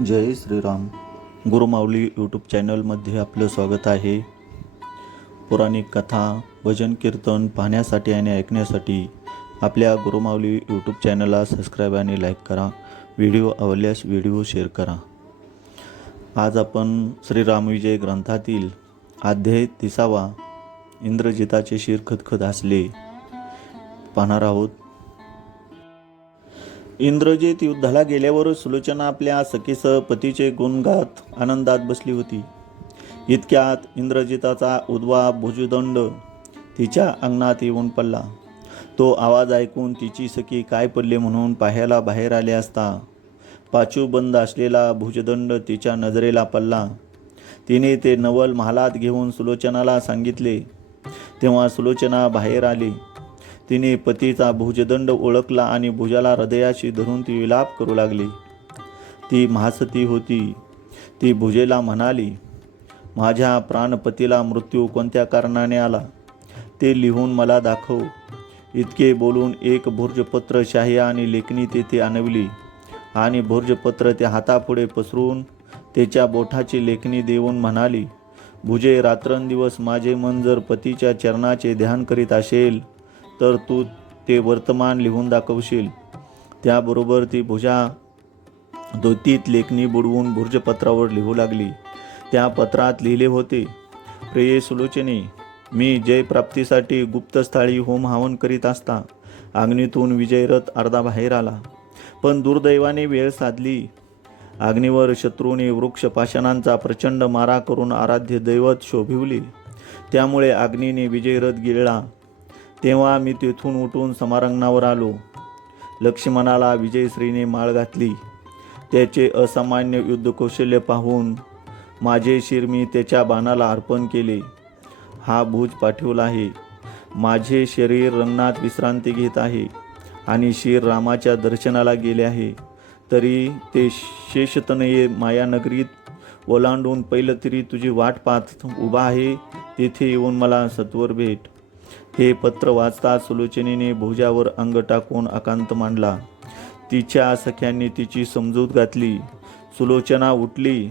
जय Shriram. Gurumauli YouTube चॅनलमध्ये आपलं स्वागत आहे. पौराणिक कथा, भजन कीर्तन पाहण्यासाठी आणि ऐकण्यासाठी आपल्या गुरुमाऊली यूट्यूब चॅनलला सबस्क्राईब आणि लाईक करा. व्हिडिओ आवडल्यास व्हिडिओ शेअर करा. आज आपण श्रीरामविजय ग्रंथातील अध्याय 30 इंद्रजिताचे शिर खदखद हसले पाहणार आहोत. इंद्रजित युद्धाला गेल्यावर सुलोचना आपल्या सखीसह पतीचे गुण गात आनंदात बसली होती. इतक्यात इंद्रजिताचा उजवा भुजदंड तिच्या अंगणात येऊन पडला. तो आवाज ऐकून तिची सखी काय पडले म्हणून पाहायला बाहेर आले असता पाचू बंद असलेला भुजदंड तिच्या नजरेला पडला. तिने ते नवल महालात घेऊन सुलोचनाला सांगितले. तेव्हा सुलोचना बाहेर आली. तिने पतीचा भुजदंड ओळखला आणि भुजाला हृदयाशी धरून ती विलाप करू लागली. ती महासती होती. ती भुजेला म्हणाली, माझ्या प्राणपतीला मृत्यू कोणत्या कारणाने आला ते लिहून मला दाखव. इतके बोलून एक भुर्जपत्र शाही आणि लेखणी तेथे आणविली आणि भुर्जपत्र त्या हातापुढे पसरून त्याच्या बोटाची लेखणी देऊन म्हणाली, भुजे, रात्रंदिवस माझे मन जर पतीच्या चरणाचे ध्यान करीत असेल तर तू ते वर्तमान लिहून दाखवशील. त्याबरोबर ती भुजा धोतीत लेखणी बुडवून भुर्जपत्रावर लिहू लागली. त्या पत्रात लिहिले होते, प्रिय सुलोचने, मी जयप्राप्तीसाठी गुप्तस्थळी होम हवन करीत असता अग्नीतून विजयरथ अर्धा बाहेर आला. पण दुर्दैवाने वेळ साधली. अग्नीवर शत्रूने वृक्ष पाषाणांचा प्रचंड मारा करून आराध्य दैवत शोभिवली. त्यामुळे अग्नीने विजयरथ गिळला. तेव्हा मी तेथून उठून समारंगणावर आलो. लक्ष्मणाला विजयश्रीने माळ घातली. त्याचे असामान्य युद्धकौशल्य पाहून माझे शिर मी त्याच्या बाणाला अर्पण केले. हा भुज पाठवला आहे. माझे शरीर रंगणात विश्रांती घेत आहे आणि शिर रामाच्या दर्शनाला गेले आहे. तरी ते शेषतनये मायानगरीत ओलांडून पहिलं तरी तुझी वाट पाहत उभा आहे. तेथे येऊन मला सत्वर भेट. हे पत्र वाचता सुलोचनेने भुजावर अंग टाकून एकांत मांडला. तिच्या सख्यांनी तिची समजूत घातली. सुलोचना उठली.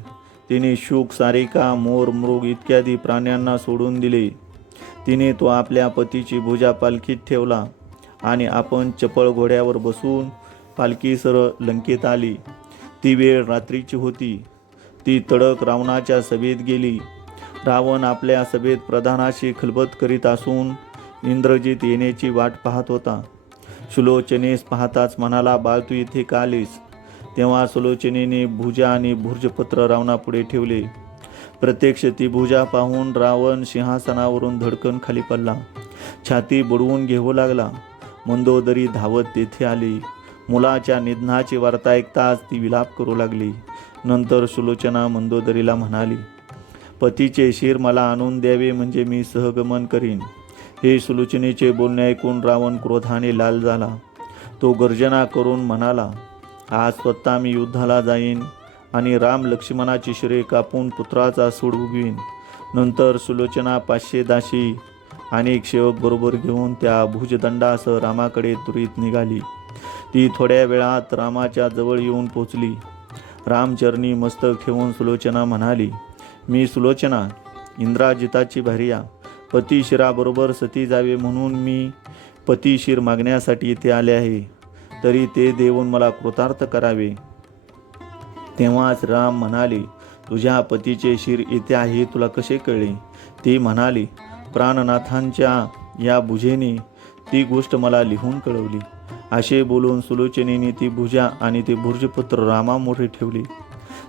तिने शुक, सारिका, मोर, मृग इत्यादी प्राण्यांना सोडून दिले. तिने तो आपल्या पतीची भुजा पालखीत ठेवला आणि आपण चपळ घोड्यावर बसून पालखीसह लंकेत आली. ती वेळ रात्रीची होती. ती तडक रावणाच्या सभेत गेली. रावण आपल्या सभेत प्रधानाशी खलबत करीत असून इंद्रजित येण्याची वाट पाहत होता. सुलोचनेस पाहताच म्हणाला, बाळ, तू इथे का आलीस? तेव्हा सुलोचनेने भुजा आणि भुर्जपत्र रावणापुढे ठेवले. प्रत्यक्ष ती भुजा पाहून रावण सिंहासनावरून धडकन खाली पडला. छाती बुडवून घेऊ लागला. मंदोदरी धावत तेथे आली. मुलाच्या निधनाची वार्ता ऐकताच ती विलाप करू लागली. नंतर सुलोचना मंदोदरीला म्हणाली, पतीचे शिर मला आणून द्यावे म्हणजे मी सहगमन करीन. हे सुलोचनेचे बोलणे ऐकून रावण क्रोधाने लाल झाला. तो गर्जना करून म्हणाला, आज स्वतः मी युद्धाला जाईन आणि राम लक्ष्मणाची शिरे कापून पुत्राचा सूड उगवीन. नंतर सुलोचना 500 दासी अनेक सेवक बरोबर घेऊन त्या भुजदंडासह रामाकडे त्वरित निघाली. ती थोड्या वेळात रामाच्या जवळ येऊन पोचली. रामचरणी मस्तक ठेवून सुलोचना म्हणाली, मी सुलोचना, इंद्रजिताची भार्या. पतिशिराबरोबर सती जावे म्हणून मी पतिशीर मागण्यासाठी इथे आले आहे. तरी ते देऊन मला कृतार्थ करावे. तेव्हाच राम म्हणाले, तुझ्या पतीचे शिर इथे आहे तुला कसे कळले? ती म्हणाली, प्राणनाथांच्या या भुजेने ती गोष्ट मला लिहून कळवली. असे बोलून सुलोचनेने ती भुजा आणि ते भुर्जपत्र रामामोठे ठेवले.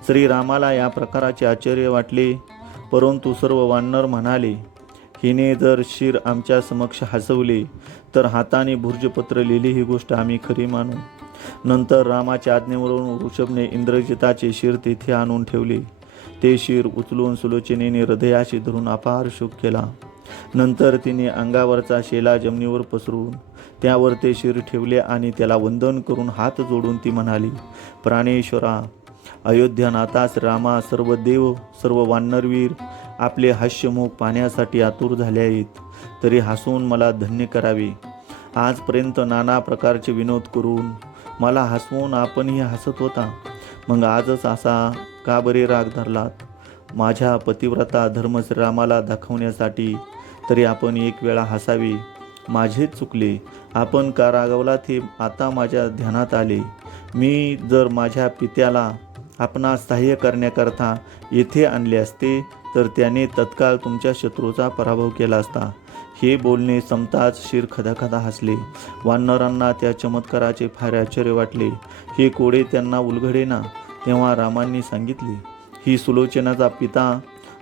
श्रीरामाला या प्रकाराचे आश्चर्य वाटले. परंतु सर्व वानर म्हणाले, हिने जर शिर आमच्या समक्ष हसवले तर हाताने भुर्जपत्र लिहिले ही गोष्ट आम्ही खरी मानू. नंतर रामाच्या आज्ञेवरून वृषभने इंद्रजिताचे शिर तेथे आणून ठेवले. ते शिर उचलून सुलोचनेने हृदयाशी धरून अपार शोक केला. नंतर तिने अंगावरचा शेला जमिनीवर पसरून त्यावर ते शिर ठेवले आणि त्याला वंदन करून हात जोडून ती म्हणाली, प्राणेश्वरा, अयोध्यानाथास रामा, सर्व देव, सर्व वानरवीर आपले हास्यमुख पाहण्यासाठी आतुर झाले आहेत. तरी हसून मला धन्य करावे. आजपर्यंत नाना प्रकारचे विनोद करून मला हसवून आपणही हसत होता. मग आजच असा का बरे राग धरलात? माझ्या पतिव्रता धर्म श्रीरामाला दाखवण्यासाठी तरी आपण एक वेळा हसावे. माझेच चुकले. आपण का रागवलात हे आता माझ्या ध्यानात आले. मी जर माझ्या पित्याला आपणास सहाय्य करण्याकरता येथे आणले असते तर त्याने तत्काळ तुमच्या शत्रूचा पराभव केला असता. हे बोलणे संपताच शिर खदाखदा हसले. वानरांना त्या चमत्काराचे फार आश्चर्य वाटले. हे कोडे त्यांना उलगडेना. तेव्हा रामांनी सांगितले, ही सुलोचनाचा पिता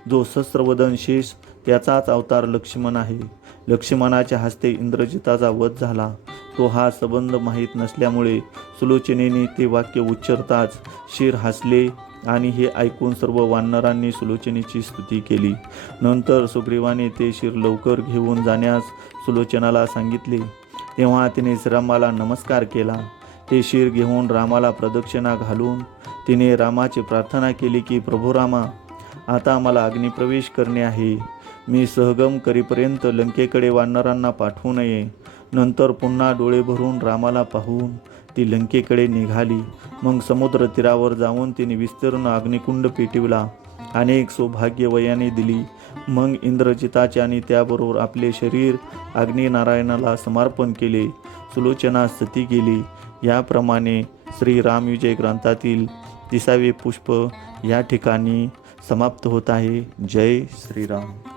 जो सहस्त्रवदन शेष त्याचाच अवतार लक्ष्मण आहे. लक्ष्मणाच्या हस्ते इंद्रजिताचा वध झाला. तो हा संबंध माहीत नसल्यामुळे सुलोचनेने ते वाक्य उच्चारताच शिर हसले आणि हे ऐकून सर्व वानरांनी सुलोचनेची स्तुती केली. नंतर सुग्रीवाने ते शिर लवकर घेऊन जाण्यास सुलोचनाला सांगितले. तेव्हा तिने श्रीरामाला नमस्कार केला. ते शिर घेऊन रामाला प्रदक्षिणा घालून तिने रामाची प्रार्थना केली की प्रभू रामा, आता मला अग्निप्रवेश करणे आहे. मी सहगम करीपर्यंत लंकेकडे वानरांना पाठवू नये. नंतर पुन्हा डोळे भरून रामाला पाहून ती लंकेकडे निघाली. मग समुद्र तीरावर जाऊन तिने विस्तीर्ण अग्निकुंड पेटविला. अनेक सौभाग्यवयाने दिली. मग इंद्रजिताचे आणि त्याबरोबर आपले शरीर अग्निनारायणाला समर्पण केले. सुलोचना सती गेली. याप्रमाणे श्री रामविजय ग्रंथातील 30वे पुष्प या ठिकाणी समाप्त होत आहे. जय श्रीराम.